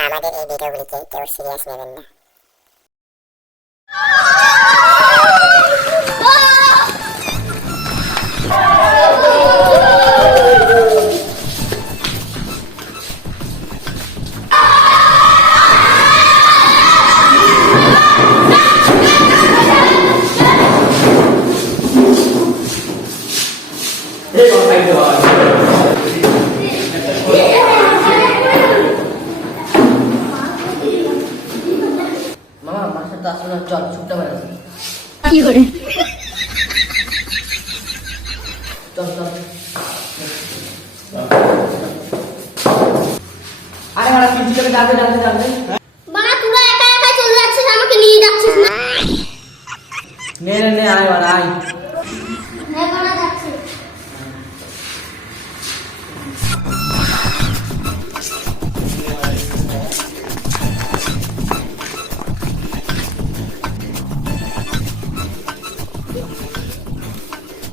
আমাদের এই ভিডিওগুলিকে কেউ সিরিয়াস নেবেন না। মামা মাসে তো আসলে চল ছুটতে পারে কি করে চল চল আরে মারা কিছু করে ডালতে বাবা তোরা একা একা চলে যাচ্ছিস আমাকে নিয়ে যাচ্ছিস না নে আয় মারা আয় হ্যাঁ বাবা যাচ্ছি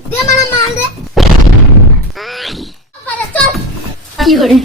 দে মারা মাল দে আরে চল কি করে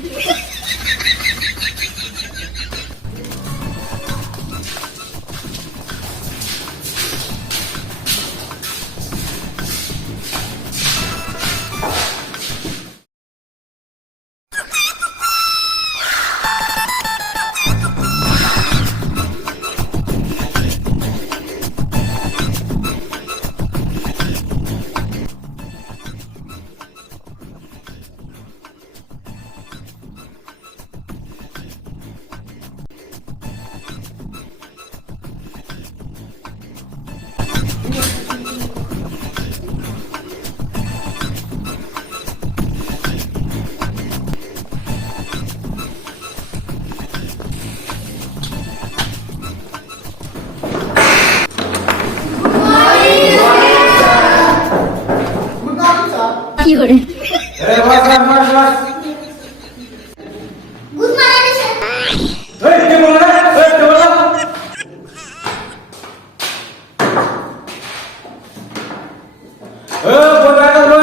কি করে গুড মর্নিং স্যার কে বললা কে বললা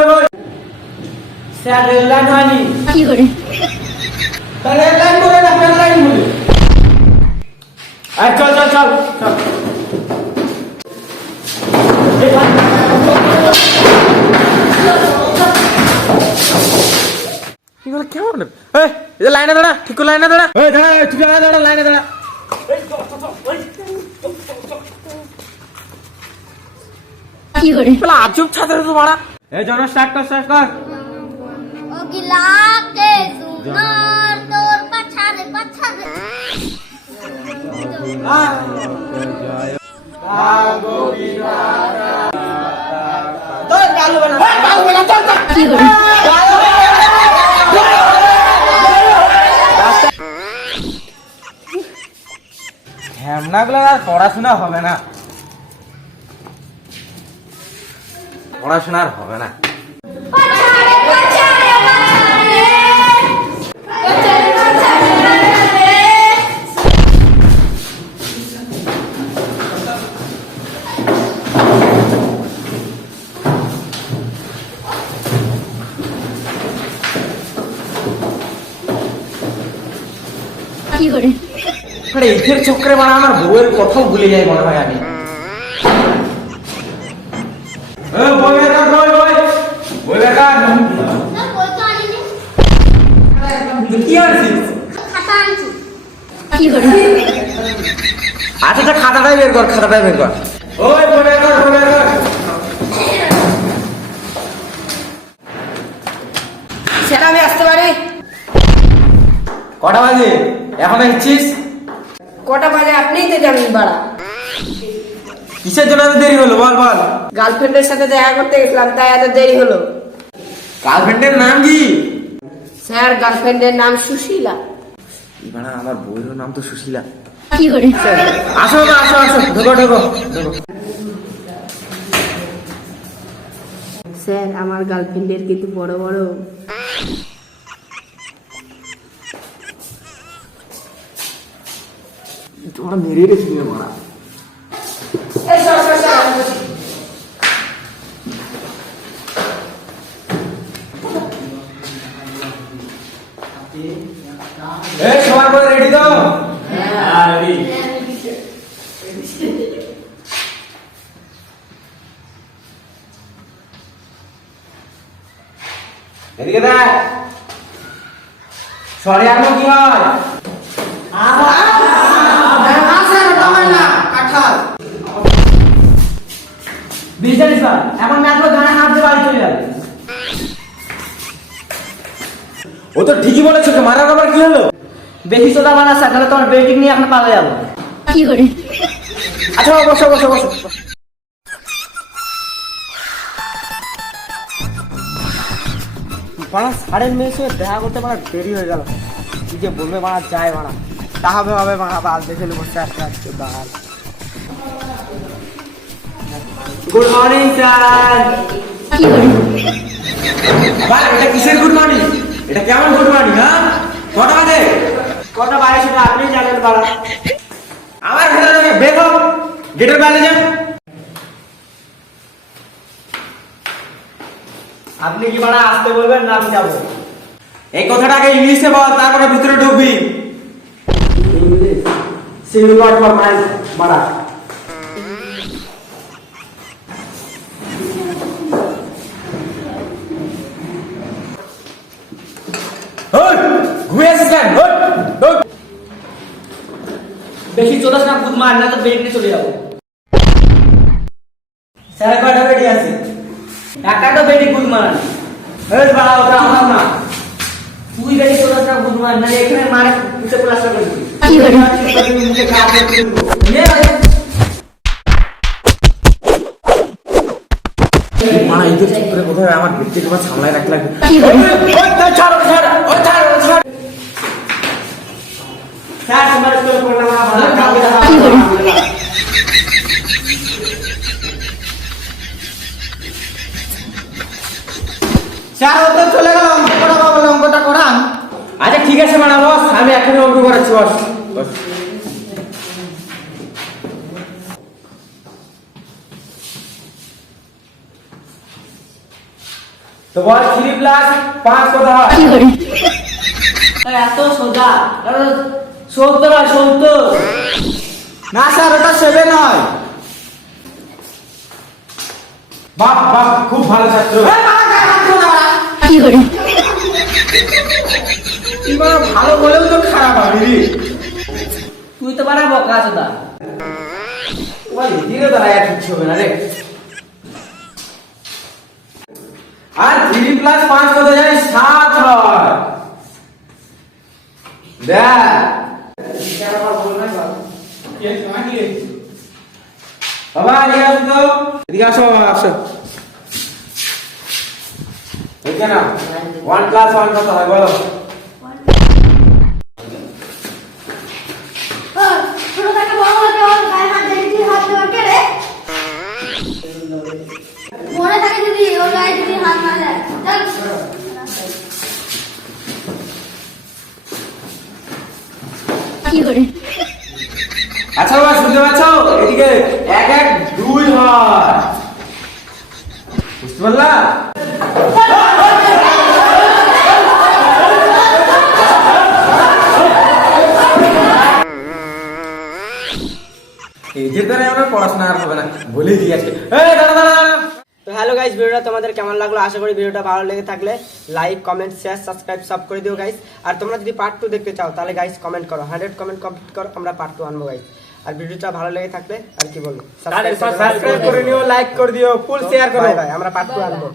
বল স্যার রেল লাইন হয়নি কি করে তাহলে লাইন করে না ফেল লাইন বলে আয় চল এগুলো কেমন এই এই লাইনে দাঁড়া ঠিক করে লাইনে দাঁড়া এই দাঁড়া ঠিক দাঁড়া লাইনে দাঁড়া কি করে পেলা আজব ছাত্র তো মারা এই জন স্টার্ট কর ও গিলাকে সুনার তোর পাছারে কি করে হ্যামনাগুলো আর পড়াশোনা হবে না কি করে আরে এদের চক্করে মানে আমার বউয়ের কথাও ভুলে যাই মনে হয় আমি বই বেকার না বই তো আনিনি কি আনছিস খাতা আনছি কি করে আচ্ছা খাতাটাই বের কর ওই বই বেকার স্যার আমি আসতে পারি কটা বাজে এখন এসেছিস কটা বাজে আপনিই তো জানেন বাড়া কিসের জন্য এত দেরি হলো বল গার্লফ্রেন্ডের সাথে দেখা করতে গেছিলাম তাই এত দেরি হলো গার্লফ্রেন্ডের নাম কি স্যার গার্লফ্রেন্ডের নাম সুশীলা এবারে আমার বউয়ের নাম তো সুশীলা কি করে আসো ঢোকো স্যার আমার গার্লফ্রেন্ডের কিন্তু বড় তোমরা মেরে রেখে মারা সবার রেডি তো এদিকে দেখ সরে আনো কি হয় এখন ম্যাচ গানে হাত দিয়ে বাড়ি চলে যাবে ও তো ঠিকই বলেছে তো মারার আবার কি হলো বেশি সোদা বানাচ্ছে তাহলে তোমার বেটিং নিয়ে এখন পালা যাবো কি করে আচ্ছা বসো বসো বসো বাড়া সাড়ের মেয়ের সঙ্গে দেখা করতে পারা দেরি হয়ে গেল কি যে বলবে বাড়া যায় বাড়া তা হবে হবে বাড়া বাল দেখে নেবো আজকে আজকে বাল গুড মর্নিং স্যার কি করে বাল এটা কিসের গুড মর্নিং এটা কেমন গুড মর্নিং হ্যাঁ কটা বাজে কটা বাজে সেটা আপনি জানেন বাড়া আমার ভেতরে বের হও গেটের বাইরে যান আপনি কি বাড়া আসতে বলবেন না আমি যাবো এই কথাটাকে ইংলিশে বল তারপরে ভিতরে ঢুকবি English see you not for my বাড়া ওই ঘুরে আসিস কেন ওই বেশি চোদাস না খুদ মার না তো বেড নিয়ে চলে যাবো স্যার কয়টা বেডি আছে একটা তো বেডি খুদ মার এই বাড়া ওটা আমার না তুই বেডি চোদাস না খুদ মার না এখানে মারে পুষে প্লাস্টার করে দিবি কি করে মুখে কাজ করে নে মানা ইদের চক্করে কোথায় আমার ভিত্তি তোমার সামলায় রাখতে লাগবে কি করে ওই ছাড় স্যার তোমার তো প্রণাম ভালো কালকে দেখা কি করে স্যার ও তো চলে গেল অঙ্কটা বলে অঙ্কটা করান আচ্ছা ঠিক আছে মানা বস আমি এখনই অঙ্ক করাচ্ছি বস বস তো বল 3 প্লাস 5 কত হয় কি করে এত সোজা 70 হয় 70 না স্যার ওটা 7 হয় বাহ বাহ খুব ভালো ছাত্র কি করে এবার ভালো বলেও তো খারাপ হবে রে তুই তো বাড়া বকা সোদা ওই ধীরে দাঁড়ায় আর কিছু হবে না রে আর 3 প্লাস 5 কত জানিস 7 হয় দেখ বাবা এদিকে আসো বাবা আসো এদিকে না 1 প্লাস 1 কত হয় বলো ছোট থেকে বড় হতে ওর গায়ে হাত দিয়ে তুই হাত দেওয়ার কে রে মনে থাকে যদি ওর গায়ে যদি হাত না দেয় চল কি করে আচ্ছা বাবা শুনতে পাচ্ছ এদিকে 1 1 2 হয় বুঝতে পারলা এদের দ্বারা আমরা পড়াশোনা আর হবে না বলেই দিই আজকে এই দাঁড়া দাঁড়া দাঁড়া তো হ্যালো গাইস ভিডিওটা তোমাদের কেমন লাগলো আশা করি ভিডিওটা ভালো লেগে থাকলে লাইক কমেন্ট শেয়ার সাবস্ক্রাইব সব করে দিও গাইস আর তোমরা যদি পার্ট 2 দেখতে চাও তাহলে গাইস কমেন্ট করো 100 কমেন্ট কমপ্লিট করো আমরা পার্ট 2 আনবো গাইস আর ভিডিওটা ভালো লেগে থাকলে আর কি বলবো সাবস্ক্রাইব করে নিও লাইক করে দিও ফুল শেয়ার করো বাই বাই আমরা পার্ট 2 আনবো